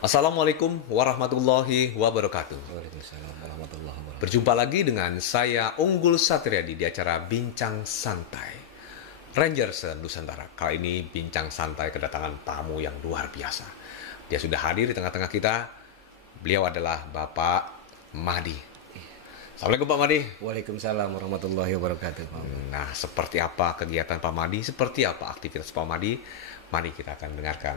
Assalamualaikum warahmatullahi wabarakatuh. Waalaikumsalam warahmatullahi wabarakatuh. Berjumpa lagi dengan saya Unggul Satriadi di acara Bincang Santai Rangers Nusantara. Kali ini Bincang Santai kedatangan tamu yang luar biasa. Dia sudah hadir di tengah-tengah kita. Beliau adalah Bapak Mahdi. Assalamualaikum Pak Mahdi. Waalaikumsalam warahmatullahi wabarakatuh. Nah, seperti apa kegiatan Pak Mahdi? Seperti apa aktivitas Pak Mahdi? Mari kita akan dengarkan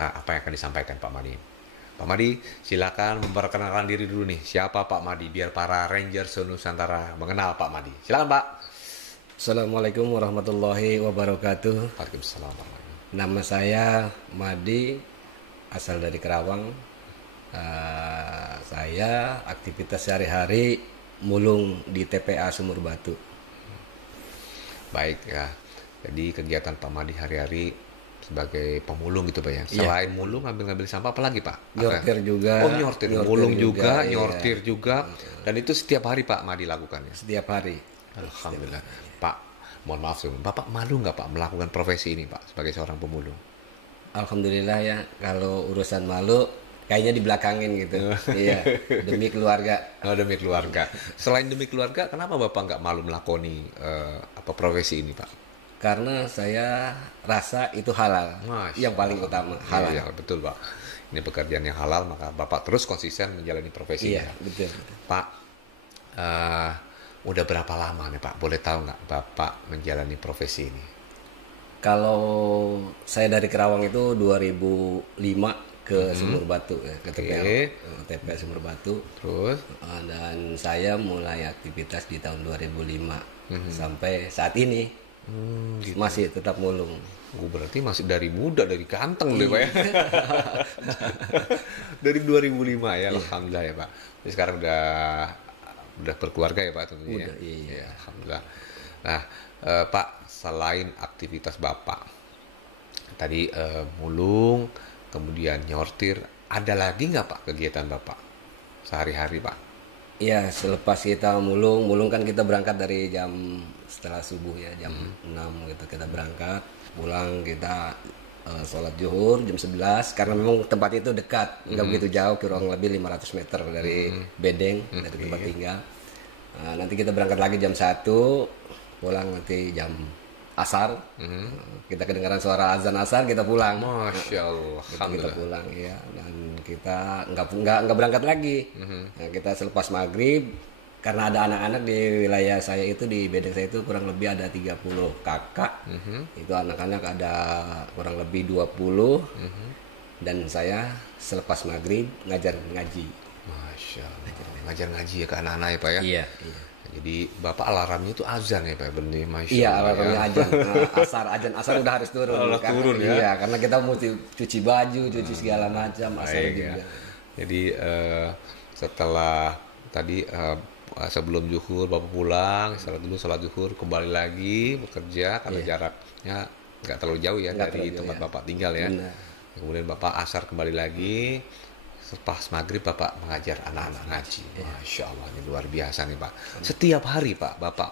apa yang akan disampaikan Pak Mahdi. Pak Mahdi, silakan memperkenalkan diri dulu nih. Siapa Pak Mahdi? Biar para Rangers Nusantara mengenal Pak Mahdi. Silakan Pak. Assalamualaikum warahmatullahi wabarakatuh. Waalaikumsalam Pak Mahdi. Nama saya Madi, asal dari Kerawang. Saya aktivitas sehari-hari mulung di TPA Sumur Batu. Baik ya. Jadi kegiatan Pak Mahdi hari-hari sebagai pemulung gitu Pak ya. Iya. Selain mulung ngambil-ngambil sampah apa lagi Pak? Nyortir juga. Oh nyortir, mulung juga, iya. nyortir juga. Dan itu setiap hari Pak Mahdi lakukan ya? Setiap hari. Alhamdulillah. Pak, mohon maaf sebelum Bapak malu nggak Pak melakukan profesi ini Pak sebagai seorang pemulung? Alhamdulillah ya, kalau urusan malu kayaknya dibelakangin gitu. Iya, demi keluarga. Oh, demi keluarga. Selain demi keluarga, kenapa Bapak nggak malu melakoni profesi ini Pak? Karena saya rasa itu halal. Masya Yang paling utama halal. Iya, betul Pak. Ini pekerjaan yang halal, maka Bapak terus konsisten menjalani profesi. Iya, betul. Pak, udah berapa lama nih Pak? Boleh tahu nggak Bapak menjalani profesi ini? Kalau saya dari Kerawang itu 2005 ke Sumur Batu ya, ke TPA Sumur Batu. Terus? Dan saya mulai aktivitas di tahun 2005 sampai saat ini Gitu. masih tetap mulung. Berarti masih dari muda, dari ganteng deh Pak ya. Dari 2005 ya, alhamdulillah ya Pak. Jadi sekarang udah berkeluarga ya Pak tentunya. Udah, iya. Ya, alhamdulillah. Nah, Pak, selain aktivitas Bapak tadi mulung, kemudian nyortir, ada lagi nggak Pak kegiatan Bapak sehari-hari Pak? Iya, selepas kita mulung kan kita berangkat dari jam setelah subuh ya, jam 6 gitu kita berangkat, pulang kita sholat zuhur jam 11 karena memang tempat itu dekat, nggak begitu jauh, kurang lebih 500 meter dari Bedeng, dari tempat tinggal. Nanti kita berangkat lagi jam 1, pulang nanti jam asar, kita kedengaran suara azan asar, kita pulang. Masya Allah, Kita pulang ya, dan kita nggak berangkat lagi. Nah, kita selepas maghrib, karena ada anak-anak di wilayah saya itu, di Bedeng saya itu kurang lebih ada 30 kakak. Itu anak-anak ada kurang lebih 20. Dan saya selepas maghrib ngajar ngaji. Masya Allah, ngajar ngaji ya ke anak-anak ya Pak ya? Iya. Jadi Bapak alarmnya itu azan ya Pak, bener Masya Iya, Allah alarmnya ya. azan asar udah harus turun. Turun ya? Iya, karena kita mesti cuci baju, cuci segala macam, asar Baik, juga. ya. Jadi setelah tadi sebelum zuhur Bapak pulang, sholat zuhur, kembali lagi bekerja karena jaraknya nggak terlalu jauh ya Nggak dari terlalu jauh, tempat ya. Bapak tinggal ya. Benar. Kemudian Bapak asar kembali lagi. Pas maghrib Bapak mengajar anak-anak ngaji. Masya Allah, ini luar biasa nih Pak. Setiap hari Pak, Bapak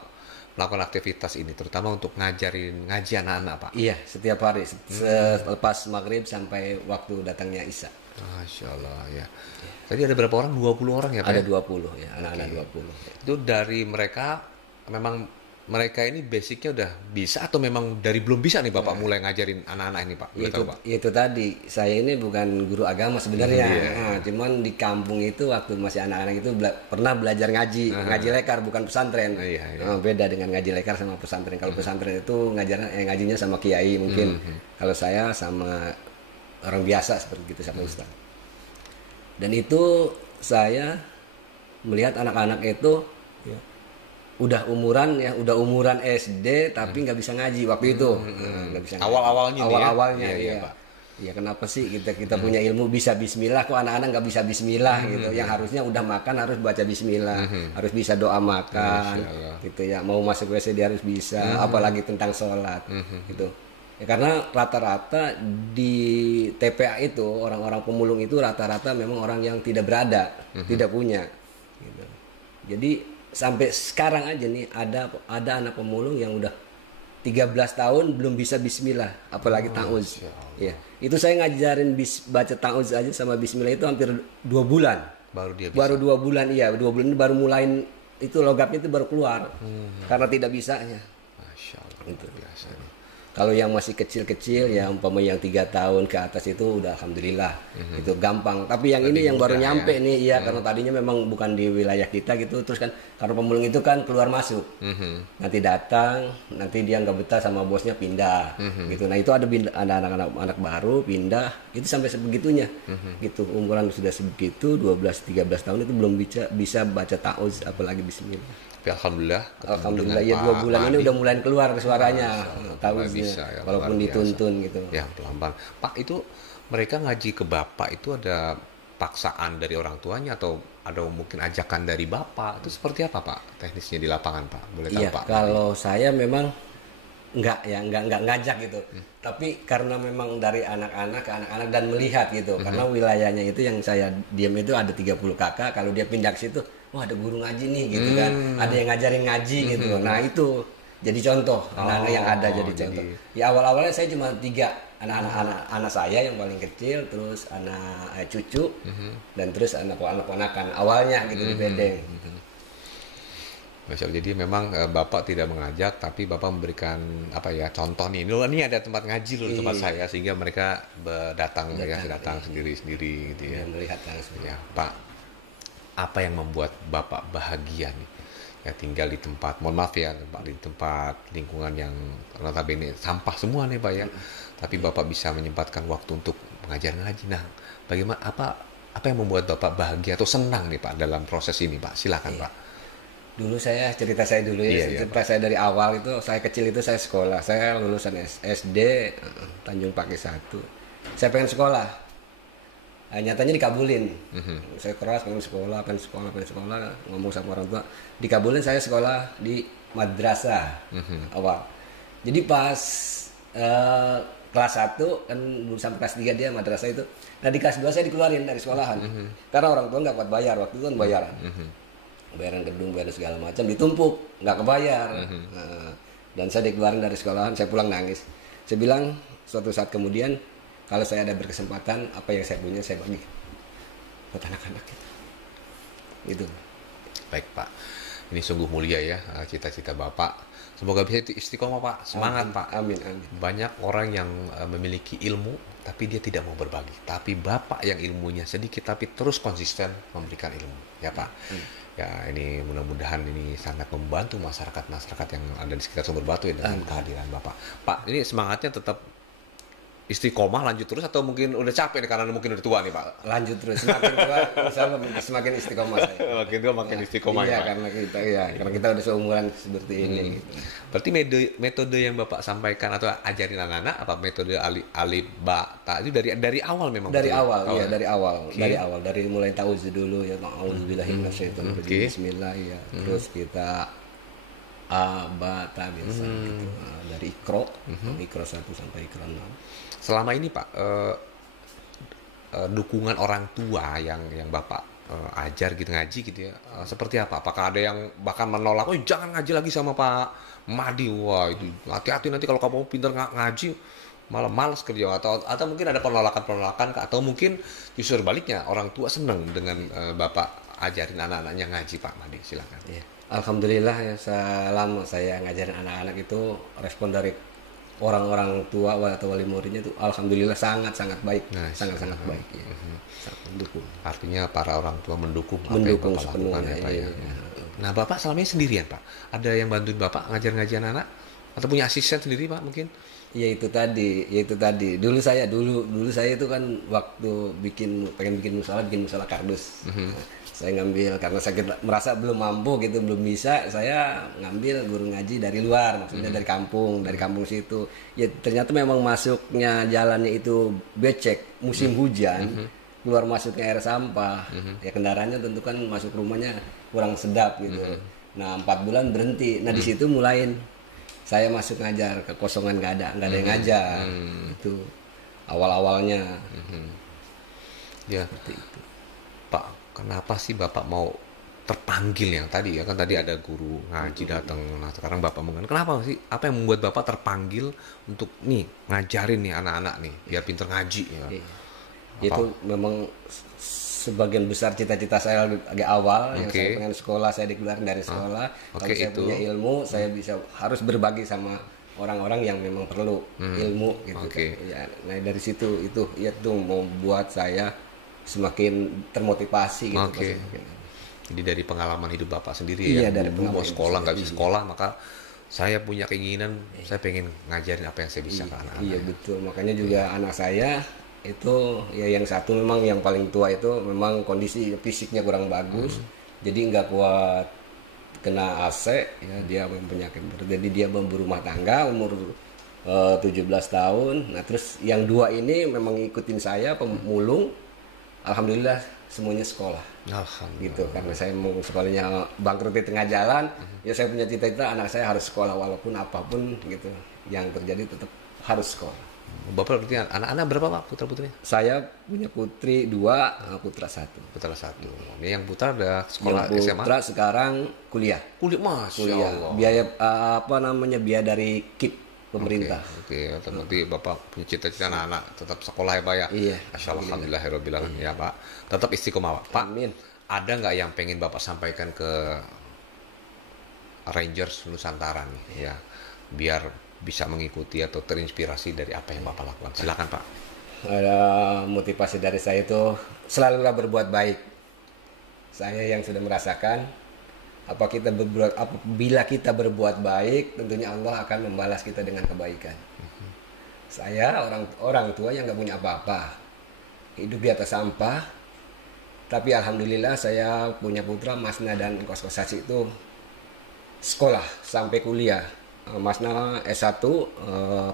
melakukan aktivitas ini, terutama untuk ngaji anak-anak Pak. Iya, setiap hari selepas maghrib sampai waktu datangnya Isya. Masya Allah ya. Tadi ada berapa orang? 20 orang ya Pak? Ada ya? 20 ya, anak-anak 20. Itu dari mereka, memang mereka ini basicnya udah bisa atau memang dari belum bisa nih Bapak mulai ngajarin anak-anak ini Pak? Boleh tahu Pak? Itu tadi, saya ini bukan guru agama sebenarnya. Nah, cuman di kampung itu waktu masih anak-anak itu pernah belajar ngaji, ngaji lekar bukan pesantren. Iya. Beda dengan ngaji lekar sama pesantren. Kalau pesantren itu ngajinya sama kiai mungkin. Kalau saya sama orang biasa seperti itu, sama ustaz. Dan itu saya melihat anak-anak itu udah umuran SD tapi nggak bisa ngaji waktu itu. Nggak bisa ngaji. Awal-awalnya nih ya? Awalnya Iya, iya. Pak. Ya kenapa sih kita punya ilmu bisa bismillah, kok anak-anak nggak bisa bismillah gitu. Yang harusnya udah makan harus baca bismillah, harus bisa doa makan gitu ya. Mau masuk WC dia harus bisa, apalagi tentang sholat gitu. Ya, karena rata-rata di TPA itu orang-orang pemulung itu rata-rata memang orang yang tidak berada, tidak punya gitu. Jadi sampai sekarang aja nih ada anak pemulung yang udah 13 tahun belum bisa bismillah, apalagi ta'uz. Ya, itu saya ngajarin baca ta'uz aja sama bismillah itu hampir 2 bulan. Baru dia bisa. Baru 2 bulan, iya, 2 bulan ini baru mulain itu logatnya itu baru keluar. Karena tidak bisanya. Masya Allah, Itu. biasa nih. Kalau yang masih kecil-kecil ya umpama yang 3 tahun ke atas itu udah alhamdulillah itu gampang. Tapi yang ini yang baru nyampe nih ya karena tadinya memang bukan di wilayah kita gitu, terus kan karena pemulung itu kan keluar masuk. Nanti datang, nanti dia nggak betah sama bosnya pindah gitu. Nah itu ada anak-anak baru pindah itu sampai sebegitunya gitu. Umuran sudah sebegitu 12-13 tahun itu belum bisa baca ta'uz apalagi bismillah. Tapi alhamdulillah Ya 2 bulan ini udah mulai keluar suaranya, bisa, ya, walaupun luar dituntun gitu. Ya pelan-pelan. Pak, itu mereka ngaji ke bapak itu ada paksaan dari orang tuanya atau ada mungkin ajakan dari bapak? Itu seperti apa Pak teknisnya di lapangan Pak? Boleh tahu Iya, Pak? kalau saya memang nggak ngajak gitu. Tapi karena memang dari anak-anak ke anak-anak dan melihat gitu. Karena wilayahnya itu yang saya diam itu ada 30 kakak. Kalau dia pindah ke situ, wah ada guru ngaji nih gitu kan. Ada yang ngajarin ngaji gitu. Nah itu jadi contoh anak-anak yang ada jadi contoh. Ya awal-awalnya saya cuma 3 anak saya yang paling kecil, terus anak cucu, dan terus anak ponakan awalnya gitu di Bedeng. Masya Allah, jadi memang Bapak tidak mengajak, tapi Bapak memberikan apa ya contoh nih. Ini ada tempat ngaji loh di tempat saya, sehingga mereka datang sendiri-sendiri gitu ya. Melihat langsung. Ya Pak, apa yang membuat Bapak bahagia nih? Ya tinggal di tempat, mohon maaf ya, di tempat lingkungan yang notabene sampah semua nih Pak ya. Tapi Bapak bisa menyempatkan waktu untuk mengajar ngaji. Nah, bagaimana apa yang membuat Bapak bahagia atau senang nih Pak dalam proses ini Pak? Silakan Pak. Dulu cerita saya dulu ya, cerita saya dari awal itu, saya kecil itu saya sekolah, saya lulusan SD Tanjung Pakis 1. Saya pengen sekolah, nyatanya dikabulin. Saya keras pengen sekolah, ngomong sama orang tua, dikabulin saya sekolah di madrasah awal. Jadi pas kelas 1 kan belum sampai kelas 3 dia madrasah itu. Nah di kelas 2 saya dikeluarin dari sekolahan, karena orang tua nggak kuat bayar waktu itu kan bayaran. Bayaran gedung, bayaran segala macam ditumpuk, nggak kebayar. Dan saya dikeluarin dari sekolahan, saya pulang nangis. Saya bilang suatu saat kemudian kalau saya ada berkesempatan, apa yang saya punya saya bagi buat anak-anak itu. Baik Pak, ini sungguh mulia ya cita-cita Bapak. Semoga bisa istiqomah Pak, semangat Pak. Amin. Banyak orang yang memiliki ilmu tapi dia tidak mau berbagi. Tapi Bapak yang ilmunya sedikit tapi terus konsisten memberikan ilmu, ya Pak. Ya ini mudah-mudahan ini sangat membantu masyarakat yang ada di sekitar Sumber Batu ya dengan kehadiran Bapak. Pak, ini semangatnya tetap istiqomah lanjut terus atau mungkin udah capek nih karena mungkin udah tua nih Pak? Lanjut terus, semakin tua insyaallah semakin istiqomah saya. Makin tua makin istiqomah iya, ya Pak? karena kita udah seumuran seperti ini. Gitu. Berarti metode yang Bapak sampaikan atau ajarin anak-anak apa metode alif ba ta itu dari awal memang? Dari awal, iya dari awal. Dari mulai ta'awuz dulu ya, a'udzubillahi minasyaitonir rajim, bismillah ya. Terus kita a ba ta biasa gitu. Dari Iqra, Iqra 1 sampai Iqra 6. Selama ini Pak, dukungan orang tua yang Bapak ajar gitu ngaji gitu ya, seperti apa? Apakah ada yang bahkan menolak, oh jangan ngaji lagi sama Pak Madi, wah itu hati-hati nanti kalau kamu pintar ngaji malah malas kerja, atau mungkin ada penolakan atau mungkin justru baliknya orang tua senang dengan Bapak ajarin anak-anaknya ngaji Pak Madi, silakan. Ya. Alhamdulillah ya, selama saya ngajarin anak-anak itu respon dari orang-orang tua atau wali muridnya itu alhamdulillah sangat-sangat baik, sangat-sangat baik ya. Sangat mendukung. Artinya para orang tua mendukung sepenuhnya Pak ya. Nah Bapak selama ini sendirian Pak? Ada yang bantuin Bapak ngajar-ngajar anak atau punya asisten sendiri Pak mungkin? Ya itu tadi. Dulu saya itu kan waktu pengen bikin musola kardus. Saya ngambil karena saya merasa belum mampu gitu, belum bisa, saya ngambil guru ngaji dari luar, maksudnya dari kampung situ. Ya ternyata memang masuknya jalannya itu becek, musim hujan, keluar masuknya air sampah. Ya kendaraannya tentu kan masuk rumahnya kurang sedap gitu. Nah 4 bulan berhenti. Nah di situ mulain saya masuk ngajar, kekosongan nggak ada yang ngajar. Itu awal-awalnya. Ya. Seperti itu. Pak, kenapa sih Bapak mau terpanggil yang tadi ya kan, tadi ada guru ngaji datang, nah sekarang Bapak mengatakan kenapa sih, apa yang membuat Bapak terpanggil untuk nih ngajarin nih anak-anak nih biar pinter ngaji ya? Iya. Itu memang sebagian besar cita-cita saya agak awal, yang saya pengen sekolah, saya dikeluarin dari sekolah. Kalau saya punya ilmu, saya bisa harus berbagi sama orang-orang yang memang perlu ilmu gitu kan. Ya, nah dari situ itu membuat saya semakin termotivasi gitu. Jadi dari pengalaman hidup Bapak sendiri ya, dari dulu mau sekolah nggak bisa sekolah, maka saya punya keinginan, saya pengen ngajarin apa yang saya bisa ke anak-anak. Iya betul, makanya juga anak saya itu ya yang satu memang yang paling tua itu memang kondisi fisiknya kurang bagus, jadi nggak kuat kena AC ya, dia penyakit jadi dia berumah tangga umur 17 tahun. Nah terus yang dua ini memang ngikutin saya pemulung, alhamdulillah semuanya sekolah. Gitu, karena saya mau sekolahnya bangkrut di tengah jalan, ya saya punya cita-cita anak saya harus sekolah walaupun apapun gitu yang terjadi tetap harus sekolah. Bapak berarti anak-anak berapa Pak, putra-putrinya? Saya punya putri 2, putra 1. Putra 1. Ini yang putra ada sekolah yang SMA? Putra sekarang kuliah. Masya Allah. Biaya biaya dari KIP pemerintah. Oke. Nanti Bapak punya cita-cita anak-anak tetap sekolah ya Pak ya? Iya. Masya Allah, alhamdulillahirrahmanirrahim ya Pak. Tetap istiqomah Pak. Amin. Ada nggak yang pengen Bapak sampaikan ke Rangers Nusantara nih ya, biar bisa mengikuti atau terinspirasi dari apa yang Bapak lakukan? Silakan Pak. Ada motivasi dari saya itu selalulah berbuat baik. Saya yang sudah merasakan apabila kita berbuat baik, tentunya Allah akan membalas kita dengan kebaikan. Saya orang tua yang nggak punya apa-apa, hidup di atas sampah, tapi alhamdulillah saya punya putra Masna dan kos-kosasi itu sekolah sampai kuliah. Masna S1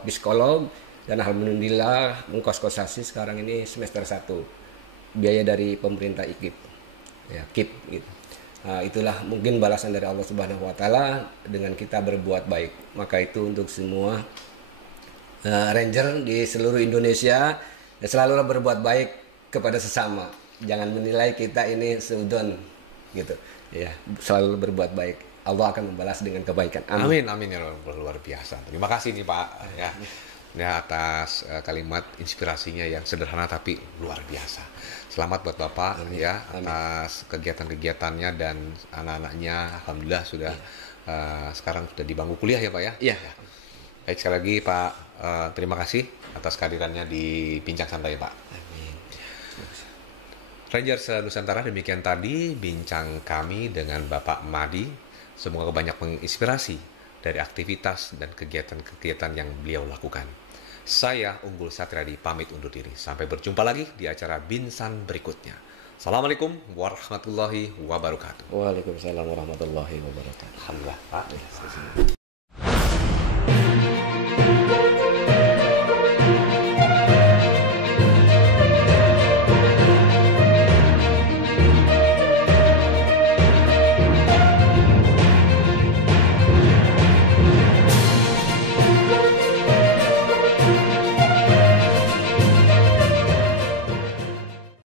psikolog, dan alhamdulillah kos-kosasi sekarang ini semester 1, biaya dari pemerintah IKIP ya, KIP gitu. Nah, itulah mungkin balasan dari Allah Subhanahu wa taala dengan kita berbuat baik. Maka itu untuk semua ranger di seluruh Indonesia, selalulah berbuat baik kepada sesama. Jangan menilai kita ini seudon gitu. Ya, selalu berbuat baik. Allah akan membalas dengan kebaikan. Amin. Amin ya luar biasa. Terima kasih nih Pak ya atas kalimat inspirasinya yang sederhana tapi luar biasa. Selamat buat Bapak ya atas kegiatan-kegiatannya dan anak-anaknya. Alhamdulillah sudah sekarang sudah di bangku kuliah ya Pak ya. Iya. Baik, sekali lagi Pak, terima kasih atas kehadirannya di Bincang Santai Pak. Amin. Rangers Nusantara, demikian tadi bincang kami dengan Bapak Madi. Semoga banyak menginspirasi dari aktivitas dan kegiatan-kegiatan yang beliau lakukan. Saya Unggul Satriadi pamit undur diri. Sampai berjumpa lagi di acara Binsan berikutnya. Assalamualaikum warahmatullahi wabarakatuh. Waalaikumsalam warahmatullahi wabarakatuh. Alhamdulillah Pak.